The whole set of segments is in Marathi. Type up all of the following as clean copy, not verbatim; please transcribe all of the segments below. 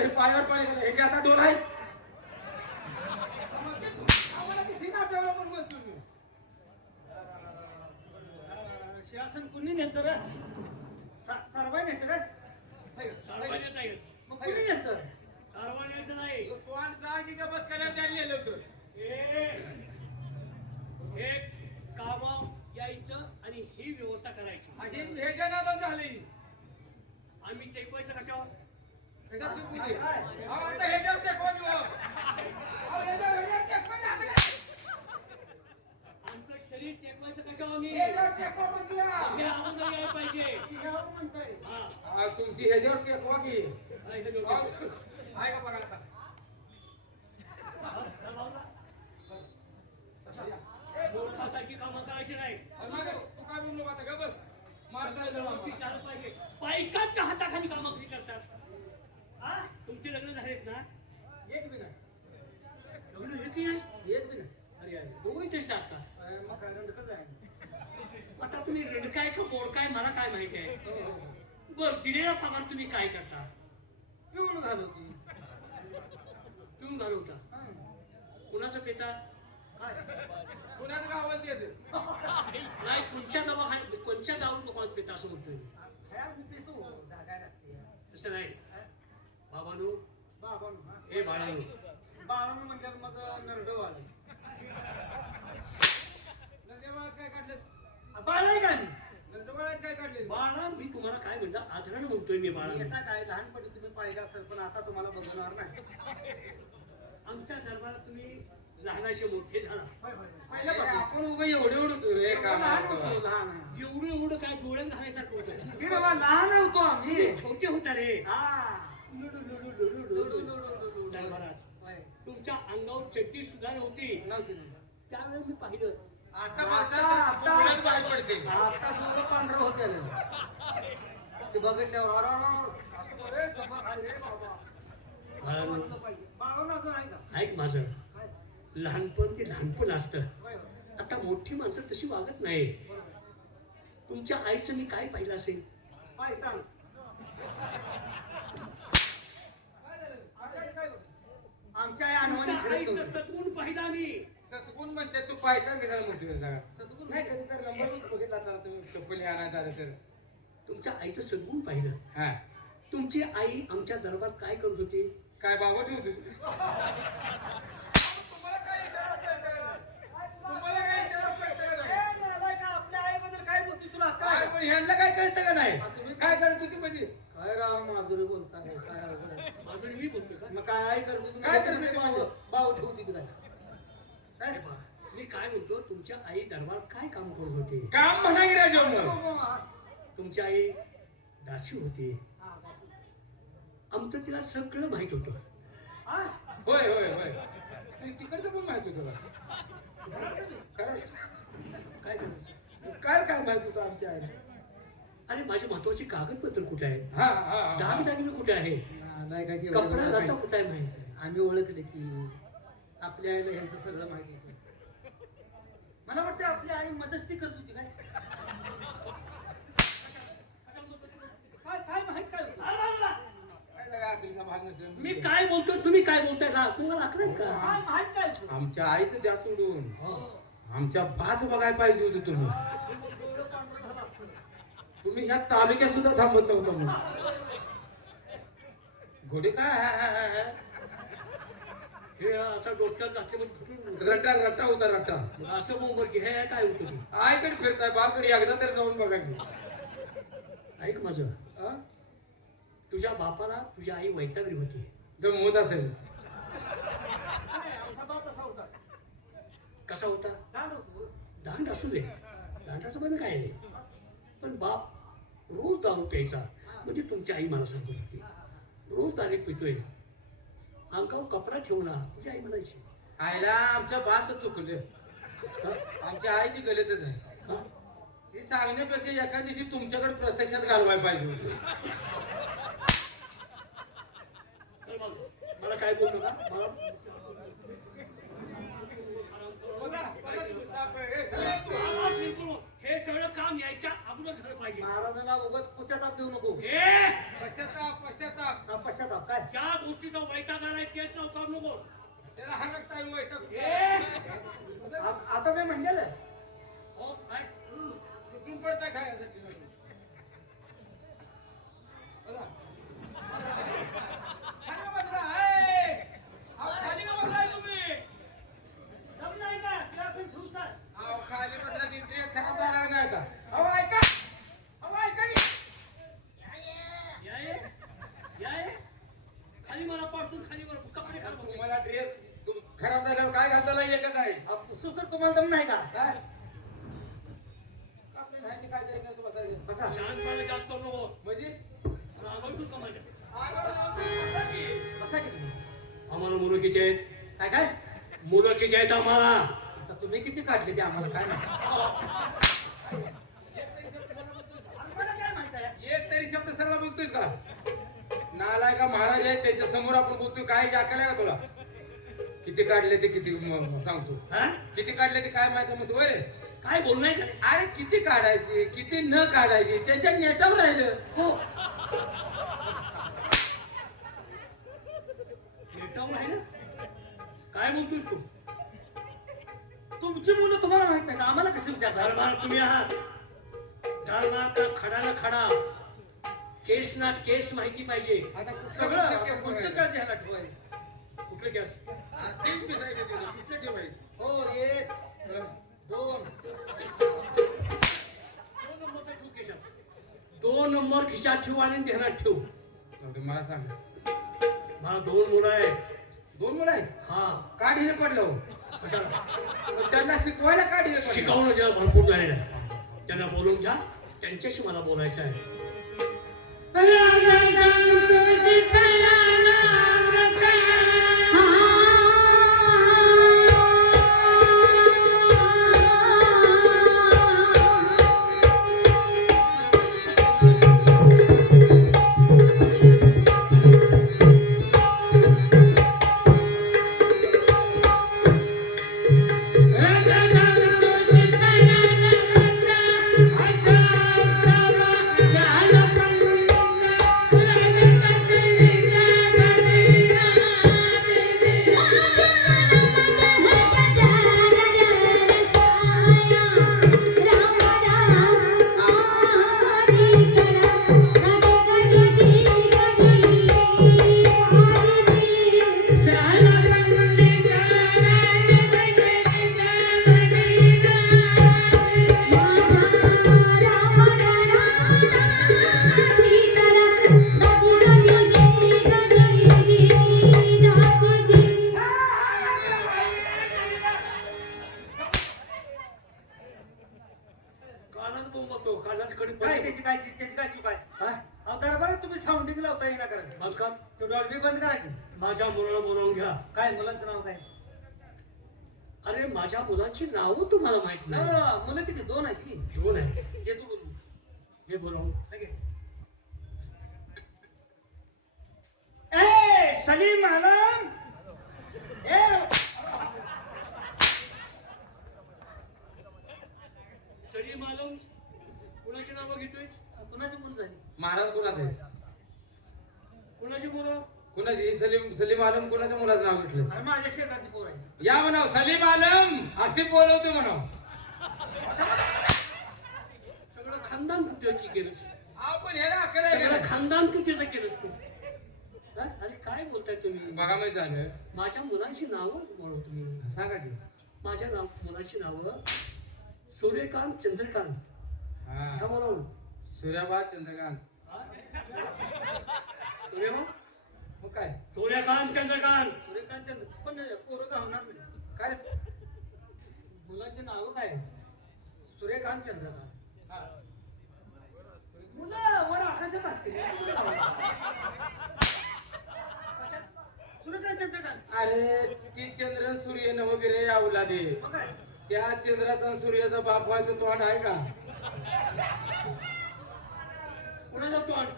हे पायावर पाय हे काय आता डोल आहे शासन कुणी नेतं रे सर्वाय नेतं रे सर्वांनीच नाही मग कुणी नेतं सर्वांनीच नाही कोण जा की गबस करायला चाललेलं होतं हे काम यायचं आणि ही व्यवस्था करायची हे जनाला झाले आम्ही ते पैसे कशावर आता हे जाऊ ते कोण आमचं शरीर टेकवायचं कशावर आम्ही हे अगोदर यायला पाहिजे हा तुमची ह्याच्यावर टेकवा की हे लोकं. आहे का बघा आता मूर्खासारखी कामं करायची नाही तू काय बोललो आता गबस मारता व्यवस्थित झालं पाहिजे बायकांच्या हाताखाली कामं कधी करतात तुमचे लग्न झालेत ना एक बी नाही लग्न हे की नाही एक बी नाही अरे अरे दोघे तेच आता मग काय कसं आहे आता तुम्ही रेडकाय का बोडकाय मला काय माहिती आहे बर दिलेला पगार तुम्ही काय करता एवढं झालं होती पिऊन घालवता कुणाचं पेता काय पुण्यात गावात येते नाही कोणच्या दवाखान्यात कोणच्या गावात दुकानात पेता असं म्हणतोय खाया बुद्धी तू जागाय लागते तसं नाही बाबांनो बाबा हे बाळांनो बाळानं म्हटल्यावर मग नरडव आले नंदेवाळात काय काढलं बाळ आहे का मी नंदेवाळात काय काढले बाळा मी तुम्हाला काय म्हणलं आदरानं म्हणतोय मी बाळा येता काय लहानपणी तुम्ही पाहिलं असेल पण आता तुम्हाला बघणार नाही आमच्या दरबारात तुम्ही लहानाचे मोठे झाला पहिल्यापासून आपण उभं एवढे होतो रे लहान होतो लहान एवढं एवढं काय डोळ्यात घालायसारखं होतं हे बाबा लहान होतो आम्ही छोटे होता रे हा दरबारात तुमच्या अंगावर चड्डी सुद्धा नव्हती नव्हती त्यावेळेस मी पाहिलं आता बाहेर पडते आता सुद्धा पांढरं होते ते बघितल्यावर ऐक माझं लहानपण ते लहानपण असतं आता मोठी माणसं तशी वागत नाही तुमच्या आईचं मी काय पाहिलं असेल आमच्या आई अनवाणी तुमच्या फिरत आईचं होती. सद्गुण पाहिला मी सतगुण म्हणते तू पाहिजे का जरा मोठी जागा सतगुण नाही कधी तर नंबर बघितला तर तुम्ही चप्पल आणायचं आलं तर तुमच्या आईचं सद्गुण पाहिलं हा तुमची आई आमच्या दरबारात काय करत होती काय बाबा ठेवतो आपल्या आईबद्दल काय बोलते तुला काय पण ह्यांना काय कळतं का नाही तुम्ही काय करत होती म्हणजे काय राव माधुरी बोलता काय अवघड आहे. माझं मी बोलतो का मग काय आई करतो तुम्ही काय करते ती? भाऊ ठेवती की अरे बा, मी काय म्हणतो तुमच्या आई दरबारात काय काम करत होती काम म्हणा की राजा तुमची आई दासी होती आमचं तिला सगळं माहित होतं होय होय होय तिकडचं पण माहित होतं का काय करायचं काय काय माहित होतं आमच्या आईला अरे माझे महत्वाचे कागदपत्र कुठे आहे हा हा दागदागिने कुठे आहे नाही काय ते कपडा एवढं लता नाही. कुठे आहे माहिती आम्ही ओळखले की आपल्या आईला ह्यांचं सगळं माहिती होतं मला वाटतं आपली आई मदस्ती करत होती काय काय काय माहित काय होतं काय लगा अकलीचा भाग नसेल. मी काय बोलतो तुम्ही काय बोलताय ना तुम्हाला आकलत का काय माहित काय होतं? आमच्या आईचं द्या सोडून हो. आमच्या बाच बघायला पाहिजे होतं तुम्ही डोळं पांढरं झालं असतं. तुम्ही ह्या तालुक्यात सुद्धा थांबत नव्हता म्हणून घोडे काय हे असं डोक्यात घातले म्हणजे रटा रटा होता रटा असं बोंबर की हे काय होतं ते? आईकडे फिरताय बाकडे एकदा तरी जाऊन बघा की ऐक माझं हा? तुझ्या बापाला तुझी आई वैतागली होती जमवत असेल नाही, आमचा बाप असा होता कसा होता लहान होतो दांड असू दे दांडाचं पण काय नाही पण बाप रोज दारू प्यायचा म्हणजे तुमची आई मला सांगत होती रोज दारू पितोय अंगावर कपडा ठेवला तुझी आई म्हणायची आईला आमच्या बाच चुकले आमच्या आईची गलतच आहे हा? ती सांगण्यापेक्षा एका दिवशी तुमच्याकडे प्रत्यक्षात घालवायला पाहिजे होती चल मग, मला काय बोलतो का मला बघा, बघा, आवाज बिलकुल हे सगळं काम यायच्या अगोदर झालं पाहिजे. महाराजांना उगाच पश्चाताप देऊ नको. पश्चाताप पश्चाताप हा, पश्चाताप काय? ज्या गोष्टीचा वैताग आलाय तेच नाव करू नको. त्याला हरकता येईल वैताग. आता मी म्हणलेलं हो काय कुठून पडताय काय यासाठी बघा. खाली का बसला? अहो, खाली का बसलाय तुम्ही? दम नाही का? सिंहासन ठेवतात. अहो, खाली बसला की ड्रेस खराब झाला नाही का? अहो ऐका, अहो ऐका की. या ये खाली मला पाडतून खाली वर कपडे घाल बघू. तुम्हाला ड्रेस खराब झाल्यावर काय घालता एकच आहे. सुसर तुम्हाला दम नाही का? काय आपल्याला माहिती काय तरी काय तुम्हाला सांगेल. बसा. शहाणपणा जास्त करू नको. म्हणजे रागावतो का माझ्या? बसा की. बसा की तुम्ही. आम्हाला मुलं किती आहेत? काय काय? मुलं किती आहेत आम्हाला? आता तुम्ही किती काढले ते आम्हाला काय नाही. आम्हाला काय माहित आहे? एक तरी शब्द सरळ बोलतोय का? नालाय का महाराज आहे त्यांच्या समोर आपण बोलतोय. काय जाकल का तुला? किती काढले ते किती सांगतो. हा? किती काढले ते काय माहिती म्हणतो होय रे? काय बोलणार का? अरे किती काढायची किती न काढायची त्याच्या नेटावर राहिलं. हो. भेटावं आहे ना? काय बोलतोस तू? तुमची मुलं तुम्हाला माहित नाही का? आम्हाला कसं विचारणार? दरबार तुम्ही आहात. दरबार का खडा ना खडा, केस ना केस माहिती पाहिजे. आता सगळं कुठलं काय ध्यानात ठेवायचं? कुठले केस? तीन पीस आहे ते कुठले ठेवायचे? हो, एक, दोन. 2 नंबरचा ठेव खिशात. 2 नंबर खिशात ठेव आणि ध्यानात ठेव. मला सांग. मला 2 मुलं आहेत. 2 मुलं आहेत. हा. का ढिले पडलं हो? कशाला? त्यांना शिकवायला का ढिले पडलं? शिकवणं जेव्हा भरपूर झालेलं आहे त्यांना बोलून घ्या. त्यांच्याशी मला बोलायचं आहे. काय त्याची काय चूक आहे? अहो, दरबारात तुम्ही साऊंडिंग लावता येईना करा. तो डॉल्बी बंद करा की. माझ्या मुलाला बोलावून घ्या. काय मुलांचं नाव काय? अरे माझ्या मुलांची नावं तुम्हाला माहित ना नाही. मुलं किती? 2 आहेत की? 2 आहे. ये तू बोलू. हे बोलावून. ए सलीम आलम. ए सलीम आलम कुणाची नावं घेतोय? कुणाची मुलं झाली? महाराज कुणाचं आहे? कुणाची मुलं? कुणाची? सलीम आलम कुणाच्या मुलाचं नाव घेतलं? अरे माझ्या शेजारची पोर आहे. या म्हणाव सलीम आलम असे बोलवतो म्हणाव. सगळं खानदान तुझ्याची केलंस. आपण हे ना सगळं खानदान तू तिथं केलंस तू. हा? अरे काय बोलताय तुम्ही? बघा माहिती झालं. माझ्या मुलांची नावं बोलव तुम्ही. सांगा की. माझ्या मुलांची नावं सूर्यकांत चंद्रकांत. हा बोलावून. सूर्याबा चंद्रकांत. सूर्यबा मग काय? सूर्यकांत चंद्रकांत. सूर्यकांत चंद्र पण पोरं का होणार नाही. काय? मुलांचे नाव काय? सूर्यकांत चंद्रकांत. हा. मुलं वर आकाशात असतील. सूर्यकांत चंद्रकांत. अरे ती चंद्र सूर्य न वगैरे अवलादे. मग काय? त्या चंद्राचा आणि सूर्याचा बाप व्हायचं तोंड आहे का? कुणाला तोंड?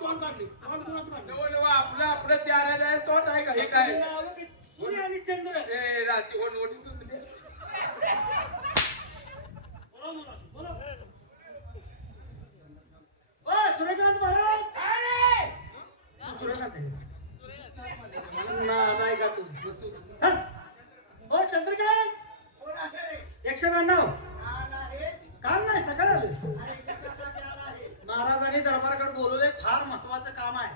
तोंड काढली. तोंड कुणाचं काढलं? नवं आपलं आपलं त्याला जाय तोंड आहे का? हे काय? नाव की सूर्य आणि चंद्र. ए रात्री ओढ सुचले. कोणाच आहे नाही का तू हं? हो चंद्रकांत 192 काम नाही सकाळ आले महाराजांनी दरबाराकडे बोलवले फार महत्वाचं काम आहे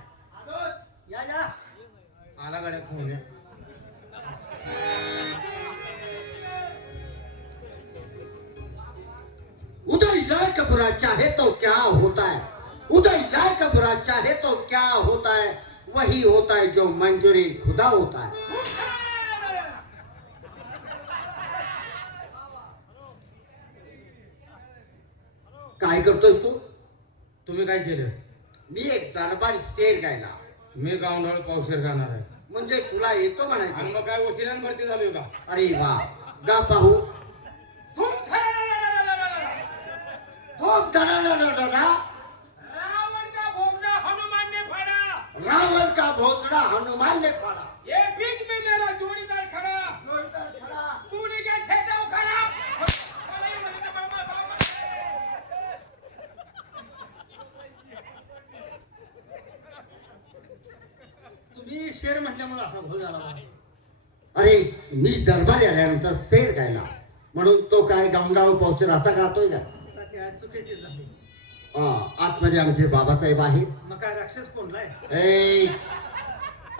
या या आला गाड्या फोन आहे. उदय लायक बुरा चाहे तो क्या होता है, उदय लायक बुरा चाहे तो क्या होता है, वही होता है जो मंजूरी खुदा होता है. काय करतोय तू? तुम्ही काय केलं? मी एक दरबारी शेर गायला. मी गावंढळ पावशेर गाणार आहे. म्हणजे तुला येतो आणि म्हणायचं? मग काय वशिल्यान भरती झालोय का? अरे वा, गा पाहू. खूप धडाधडा. रावण का भोगना हनुमान ने फाड़ा, रावण का भोसडा हनुमान ने फाड़ा. ये बीच में मेरा जोड़ीदार खड़ा, तूने क्या छेड़ा उखाड़ा. तुम्ही शेर म्हटल्यामुळे असा भूल झाला मला. अरे मी दरबारी आल्यानंतर शेर गायला म्हणून तो काय गावगाव पावसाळ असा गातोय का? आता त्या चुकीची झाली आतमध्ये आमचे बाबासाहेब आहेत. मग काय राक्षस कोणलाय ए,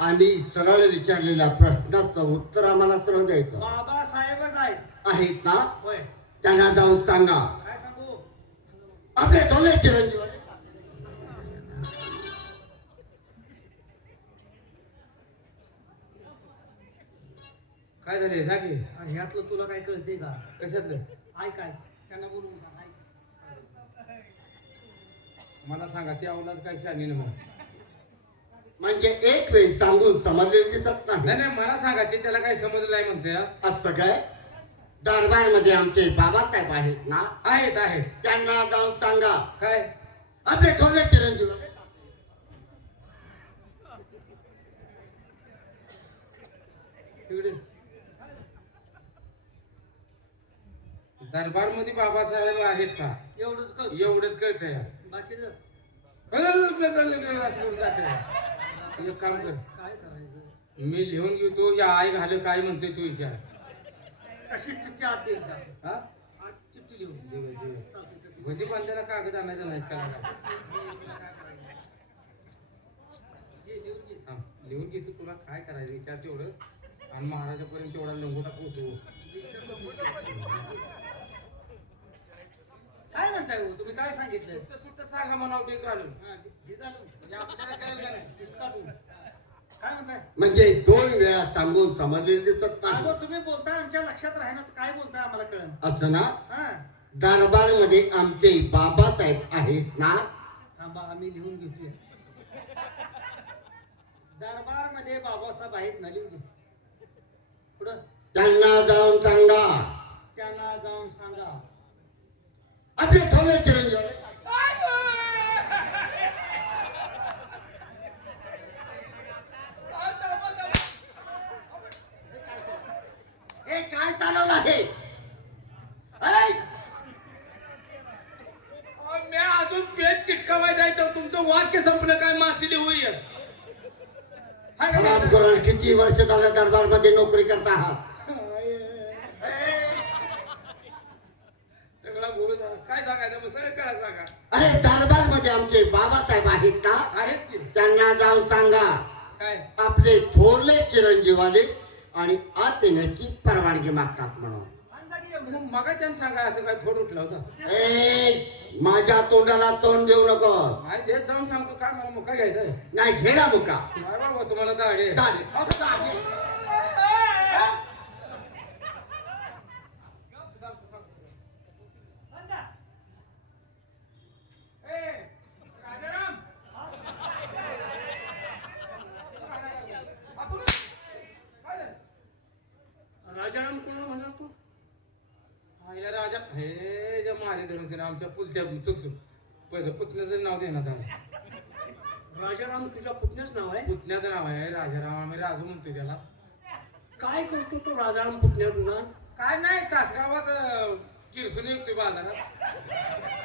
आम्ही सरळ विचारलेल्या प्रश्नाचं उत्तर आम्हाला सरळ द्यायचं बाबासाहेबच आहेत आहेत ना. होय त्यांना जाऊन सांगा काय सांगू आपले दोन्ही चिरंजीव काय झाले जागे? आणि ह्यातलं तुला काय कळते का कशातलं? ऐक काय त्यांना बोलून सांग ऐक. मला सांगा ते अवलाद काय शानी ना. म्हणजे एक वेळ सांगून समजले दिसत नाही नाही. नाही मला सांगा ते त्याला काय समजलं नाही म्हणते हा? असं काय? दरबारमध्ये आमचे बाबासाहेब आहेत ना, आहेत आहेत. त्यांना जाऊन सांगा काय? आपले दोन्ही चिरंजीव तिकडे दरबार मध्ये बाबासाहेब आहेत का? एवढंच कळ एवढंच कळतंय. बाकीचं एक काम कर, काय करायचं मी लिहून घेतो. या आई घाल काय म्हणते तू विचार. कशी चिठ्ठी आत देईल का हा? आत चिठ्ठी लिहून दे, दे. चालतंय, चालतंय. भजी बांधायला कागद आणायचा नाहीस का? हे लिहून घे. लिहून घेतो. तुला काय करायचं विचार तेवढं. आणि महाराजापर्यंत तेवढा लंगोटा पोहोचू. काय म्हणताय हो? तुम्ही काय सांगितलं सुट्ट सुट्ट सांगा म्हणावं ते घालून. हा, हे घालून. म्हणजे आपल्याला कळेल का नाही? डिस्कार्डून. काय म्हणताय म्हणजे 2 वेळा सांगून समजले दिसत नाही. अगं तुम्ही बोलताय आमच्या लक्षात राही ना काय बोलताय आम्हाला कळलं असं ना. हा दरबारमध्ये आमचे बाबासाहेब आहेत ना. थांबा आम्ही लिहून घेतोय दरबार मध्ये बाबासाहेब आहेत ना लिहून घे पुढं त्यांना जाऊन सांगा त्यांना जाऊन सांगा आपले थोडे चिरंजीव हे काय चालवलं आहे? ऐ, मी अजून पेज चिटकावाय जायचं. तुमचं वाक्य संपलं काय? माती होईल. हरामखोर, किती वर्ष झालं दरबारमध्ये नोकरी करता आहात? सगळा बोल काय सांगायचं मग सगळं कळा सांगा. अरे दरबारमध्ये आमचे बाबासाहेब आहेत ना, आहेत की त्यांना जाऊन सांगा काय? आपले थोरले चिरंजीव आले आणि आत येण्याची परवानगी मागतात म्हणून. सांगा की मग मगा त्यांनी सांगा असं काय थोडं उठलं होतं. ए, माझ्या तोंडाला तोंड देऊ नको. नाही देत जाऊन सांगतो काय मला मुका घ्यायचंय. नाही घेणा मुका. काय बाबा तुम्हाला दाढे. चालेल. चालेल. सांगा राजाराम राजाराम कोणाला म्हणला तू? आईला राजा हे जे मारे धरून आमच्या पुलच्या चुकतो पहिलं पुतण्याचं नाव देण्यात आलं. राजाराम तुझ्या पुतण्याच नाव आहे? पुतण्याचं नाव आहे राजाराम. आम्ही राजू म्हणतोय त्याला. काय करतो तो राजाराम पुतण्या तुला? काय नाही तासगावात किरसून येतोय बाजारात.